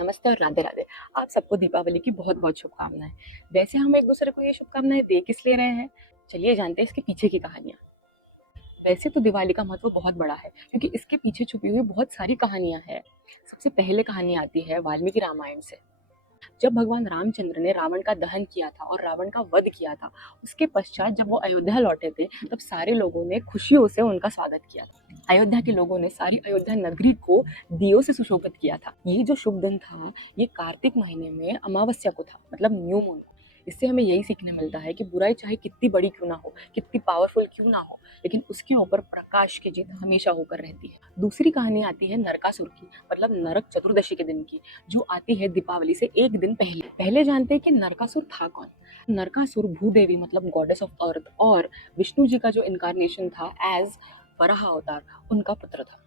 नमस्ते और राधे राधे। आप सबको दीपावली की बहुत-बहुत शुभकामनाएँ। वैसे हम एक-दूसरे को ये शुभकामनाएँ दे किस लिए रहे हैं? चलिए जानते हैं इसके पीछे की कहानियाँ। वैसे तो दिवाली का महत्व बहुत बड़ा है क्योंकि इसके पीछे छुपी हुई बहुत सारी कहानियाँ हैं। सबसे पहले कहानी आती है वाल्मीकि रामायण से। जब भगवान रामचंद्र ने रावण का दहन किया था और रावण का वध किया था, उसके पश्चात जब वो अयोध्या लौटे थे, तब सारे लोगों ने खुशियों से उनका स्वागत किया था। अयोध्या के लोगों ने सारी अयोध्या नगरी को दियों से सुशोभित किया था। ये जो शुभ दिन था, ये कार्तिक महीने में अमावस्या को था, मतलब न्यू मून। इससे हमें यही सीखने मिलता है कि बुराई चाहे कितनी बड़ी क्यों ना हो, कितनी पावरफुल क्यों ना हो, लेकिन उसके ऊपर प्रकाश की जीत हमेशा होकर रहती है। दूसरी कहानी आती है नरकासुर की, मतलब नरक चतुर्दशी के दिन की, जो आती है दीपावली से एक दिन पहले। पहले जानते हैं कि नरकासुर था कौन। नरकासुर भूदेवी मतलब गॉडेस ऑफ अर्थ और विष्णु जी का जो इनकारनेशन था एज वराह अवतार, उनका पुत्र था।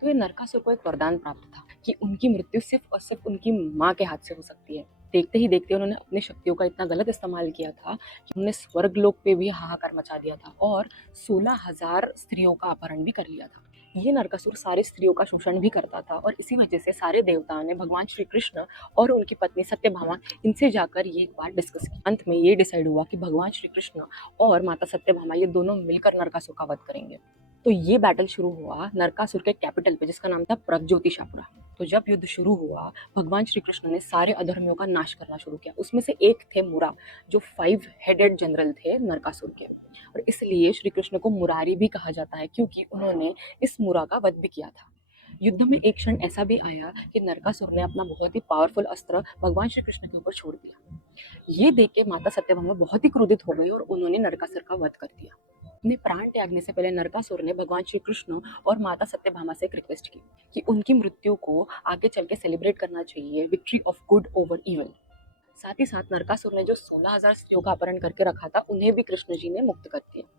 तो ये नरकासुर को एक वरदान प्राप्त था कि उनकी मृत्यु सिर्फ और सिर्फ उनकी माँ के हाथ से हो सकती है। देखते ही देखते उन्होंने अपनी शक्तियों का इतना गलत इस्तेमाल किया था कि उन्होंने स्वर्गलोक पे भी हाहाकार मचा दिया था और 16,000 स्त्रियों का अपहरण भी कर लिया था। ये नरकासुर सारी स्त्रियों का शोषण भी करता था और इसी वजह से सारे देवताओं ने भगवान श्री कृष्ण और उनकी पत्नी सत्यभामा इनसे जाकर ये एक बार डिस्कस की। अंत में ये डिसाइड हुआ कि भगवान श्री कृष्ण और माता सत्यभामा ये दोनों मिलकर नरकासुर का वध करेंगे। तो ये बैटल शुरू हुआ नरकासुर के कैपिटल पे जिसका नाम था प्रगज्योतिषापुरा। तो जब युद्ध शुरू हुआ, भगवान श्री कृष्ण ने सारे अधर्मियों का नाश करना शुरू किया। उसमें से एक थे मुरा, जो 5 हेडेड जनरल थे नरकासुर के, और इसलिए श्री कृष्ण को मुरारी भी कहा जाता है क्योंकि उन्होंने इस मुरा का वध भी किया था। युद्ध में एक क्षण ऐसा भी आया कि नरकासुर ने अपना बहुत ही पावरफुल अस्त्र भगवान श्री कृष्ण के ऊपर छोड़ दिया। ये देख के माता सत्यभामा बहुत ही क्रोधित हो गई और उन्होंने नरकासुर का वध कर दिया। अपने प्राण त्यागने से पहले नरकासुर ने भगवान श्री कृष्ण और माता सत्यभामा से एक रिक्वेस्ट की कि उनकी मृत्यु को आगे चल के सेलिब्रेट करना चाहिए, victory of good over evil. साथ ही साथ नरकासुर ने जो 16,000 स्त्रियों का अपहरण करके रखा था, उन्हें भी कृष्ण जी ने मुक्त कर दिया।